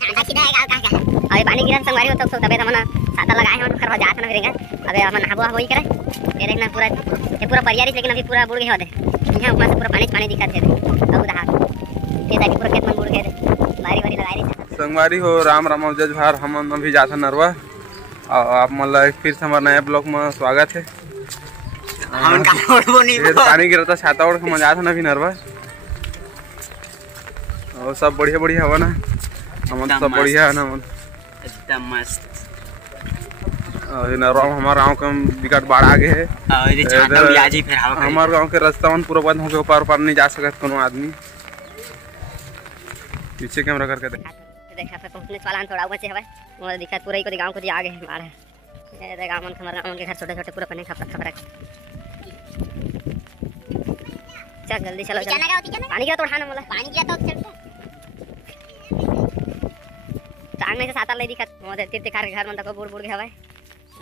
अबे पानी गिरा संगवारी हो तो तबे हमन साता लगाए हम करवा जात न फिरेंगे अबे हमन नहाबो होई करे ये देखना पूरा ये पूरा परियारी लेकिन अभी पूरा बुड़ गए होदे यहां ऊपर से पूरा पानी दिखत है अब दहा ये देखी पूरा खेत में बुड़ गए बारी बारी लगाई रही संगवारी हो राम राम जज भार हमन अभी जात नरवा आप मतलब फिर से हमारे नया ब्लॉग में स्वागत है। हमन का ओढ़बो नहीं पानी गिरता छाता ओढ़ के मजा आता ना भी नरवा और सब बढ़िया बढ़िया हवा ना हमन सब बढ़िया है ना एकदम मस्त। और नरवा हमारा गांव का विकट बाढ़ आ गए है और ये छाता भी आज ही फिर हवा हमारे गांव के रास्ता मन पूरा बंद हो गए पार नहीं जा सकत कोनो आदमी। पीछे कैमरा करके देखा पे पहुंचने वाला थोड़ा ऊपर से हवे और दिखा पूरा ही को गांव को आ गए बाढ़ ये देख गांव मन हमारे गांव के घर छोटे छोटे पूरा पानी खपरा चल जल्दी चलो पानी गिरा तो उठाना बोला पानी गिरा तो चलता टांगने से साता ले दिखा मोदे तीर दिखा के घर मन तक बुड़ बुड़ के हवे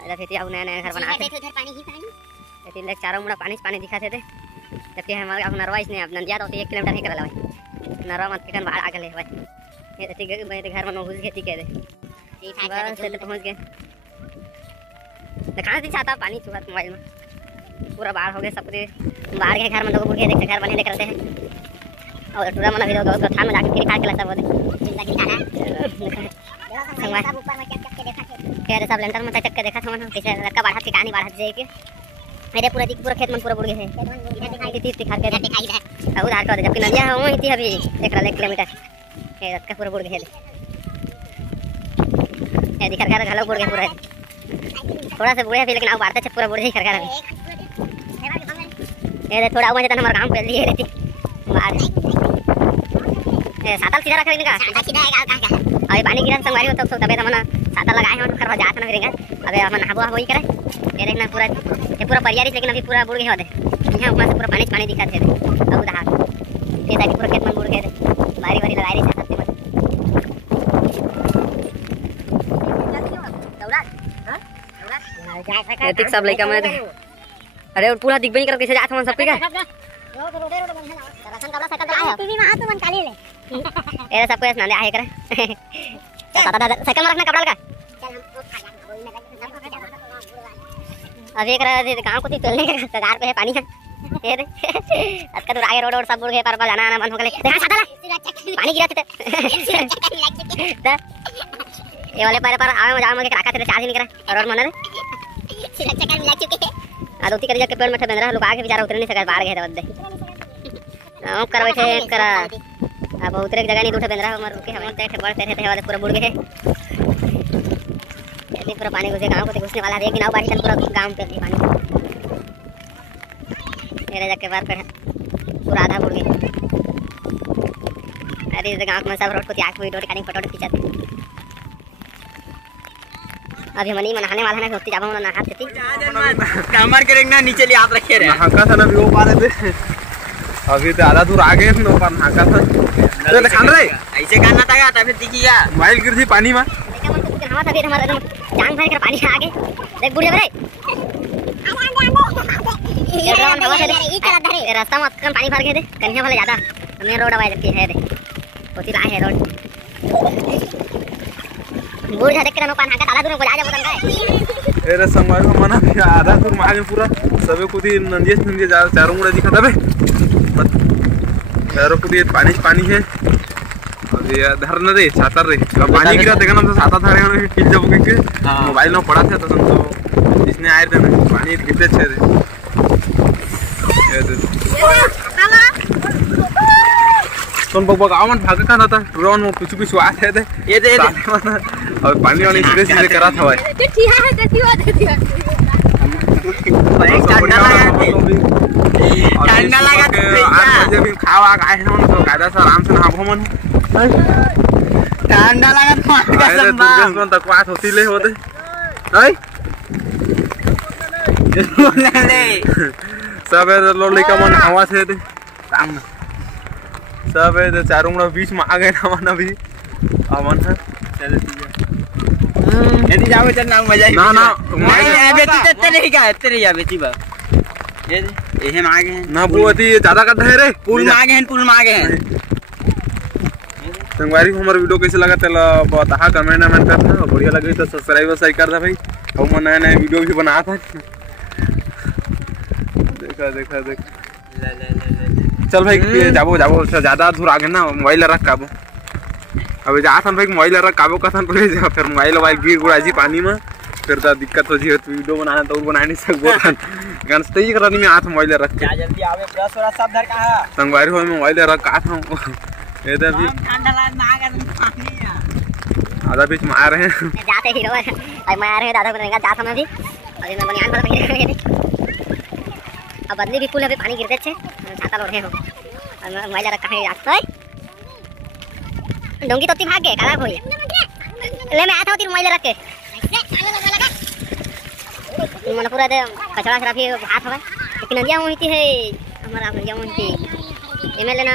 अरे फिर आउ नया नया घर बना थे उधर पानी ही पानी तीन लेक चारों मुड़ा पानी दिखा थे जबकि हमारे गांव नरवा इसने अपना दिया तो 1 किलोमीटर ही कर लवे नरवा मत के बाहर आ गए भाई ये तो घर में घुस गए ठीक है बस से पहुंच गए कहां से छाता पानी चुहा मोबाइल में पूरा बाढ़ हो गया सब बाहर के घर में लोग बुड़ गए देख घर बने करते हैं और टूरा मन भी दोस्त थान में जाके फिर खा के सब जिंदगी खाना सब ऊपर में चक के देखा के सब लेंटर में चक के देखा समझ कैसे लड़का बाढ़ के कहानी बाढ़ जाए के मेरे पूरा खेत में पूरा बुड़ गए है इधर दिखाई देती दिखा के दिखाई है उधर का जबकि नदिया है वहीं थी अभी 1 किलोमीटर ये रत्का पूरा बुड़ गए ये दिखा कर घालो बुड़ गए पूरा थोड़ा सा बुढ़े लेकिन अब बाढ़ते पूरा बुड़ गई सरकार अभी ये थोड़ा ऊपर से हमारा काम कर लिए रहती बाहर साता सीधा रख लेगा सीधा है अबे पानी गिरा संगवारी हो तो तबे हमन साता लगाए हम करवा जात न फिरेंगे अबे हमन नहाबो होई करे ये देखना पूरा ये पूरा परियारी लेकिन अभी पूरा बुड़ गए होदे यहां ऊपर से पूरा पानी दिखत है अब दहा ये देखी पूरा खेत में बुड़ गए बारी बारी लगाई रही छाता में ठीक सब लइका में अरे और पूरा दिखबे नहीं कर कैसे जात हम सब का राशन कबला सकल आए टीवी में आ तो मन काली ले ए सब को स्नान आए करे दादा साइकिल में रखना कपड़ा लगा चल हम अभी एक गांव को चलने का सरकार पे है पानी है ये रे आज का तो आगे रोड सब बुड़ गए पर जाना आना बंद हो गए देखा छाता ला पानी गिरा थे ये वाले पर आवे में जाम के राखा थे चार्ज नहीं करा रोड मन रे सिर चक्कर मिला चुके हैं आदोती कर के पेड़ में बैठ लोग आगे बेचारा उतर नहीं सका बाहर गए थे बदे हम कर बैठे करा अब उतरे की जगह नहीं उठे बेंद्रा हमर रुके हम बढ़ते थे वाले पूरा बुड़ गए ऐसे पूरा पानी घुसे गांव को घुसने वाला है लेकिन अब बारिश पूरा गांव पे पानी मेरे जाके बाहर पे पूरा आधा बुड़ गए अरे इस गांव में सब रोड को त्याग वीडियो रिकॉर्डिंग फोटो खींचते अभी मनी में नहाने वाला है होती जाबो ना नहा थी कमर के रखना नीचे ले आप रखे रहे नहाका था ना भी वो पार थे अभी तो आधा दूर आ गए थे ऊपर नहाका था तो खान रे ऐसे करना था तब दिखिया मोबाइल गिर थी पानी में लेकिन मन तो हवा था फिर हमारा एकदम जान भर कर पानी आ गए देख बुढ़े रे रास्ता में कम पानी भर गए थे कन्या वाले ज्यादा मेन रोड आवाज है रे होती राह है रोड बूढ़ जा देख के पानी का ताला दूर को जा बतन का एरे संगवारी को मना भी आधा दूर में आगे पूरा सबे कुदी नंदिए जा चारों मुड़ा दिखा तबे चारों कुदी पानी है और ये धर न रे छाता रे पानी गिरा देखा ना छाता था रे फिर जब के मोबाइल में पड़ा था तो इसने आए थे ना पानी कितने छे रे सुन बक आवन भाग का था ट्रोन में कुछ आते थे ये दे और पानी वाली सीधे करा था भाई ठंडा लगा जब खावा आए हम तो कायदा से आराम से नहाबो मन ठंडा लगा तो तक बात होती ले होते नहीं सब लोली का मन हवा से थे काम सब है चारों मुड़ा बीच में आ गए ना मन अभी अमन है चल यदि जाओ चल ना मजा ना ना नहीं बेटी तेरे नहीं का तेरे या बेटी बा ये मांगे हैं ना वो अति ज्यादा करता है रे पुल मांगे हैं संगवारी को हमारा वीडियो कैसे लगा तेला बता कमेंट करना, बढ़िया लगे तो सब्सक्राइब सही कर दे भाई। और मैं नया नया वीडियो भी बना था। देखा देखा देख चल भाई जाबो जाबो ज्यादा दूर आगे ना मोबाइल रख काबो। अबे जा था भाई मोबाइल रख काबो कथन पड़े जा फिर मोबाइल गिर गुड़ा जी पानी में फिर तो दिक्कत हो जी। वीडियो बनाना तो बना नहीं सकबो गान सही करनी में हाथ मोबाइल रख के जल्दी आवे ब्रश वाला सब धर का है संगवारी हो मोबाइल रख का था इधर भी ठंडा लाग मांगा पानी है आधा बीच मार रहे हैं जाते ही रोए भाई मार रहे दादा बनेगा जाता मैं भी अभी मैं बनियान पर पकड़ अब बदली भी फुल अभी पानी गिरते छे छाता लोड़े हो और मैं मोबाइल रख कहां जात है डोंगी तोती भाग गए खराब होई ले मैं आता हूं तेरे मोबाइल रख के मन पूरा दे कचरा सरा भी हाथ हवे लेकिन नदिया होती है हमारा नदिया होती एमएलए ना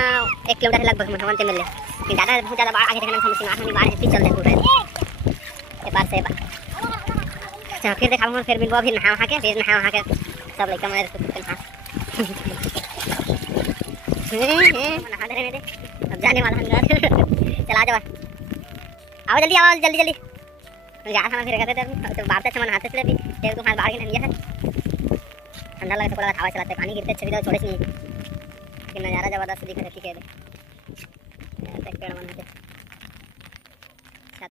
1 किलोमीटर लगभग में हवन ते मिले कि ज्यादा बहुत ज्यादा बाढ़ आगे देखना हम सीमा में बाढ़ है चल दे पूरा ये बार से अच्छा फिर देखा हम फिर मिलवा भी नहा वहां के फिर नहा वहां के सब लड़का मारे तो नहा दे रहे थे अब जाने वाला हम चला जाओ आओ जल्दी आओ जल्दी जल्दी जा खाना फिर करते थे तो बात अच्छा नहाते थे भी एक दो हाथ बाहर के नदिया है ठंडा लगे तो पूरा हवा चलाते पानी गिरते अच्छे छोड़े नहीं लेकिन नज़ारा जबरदस्त दिख रहा है। ठीक है पेड़ बना के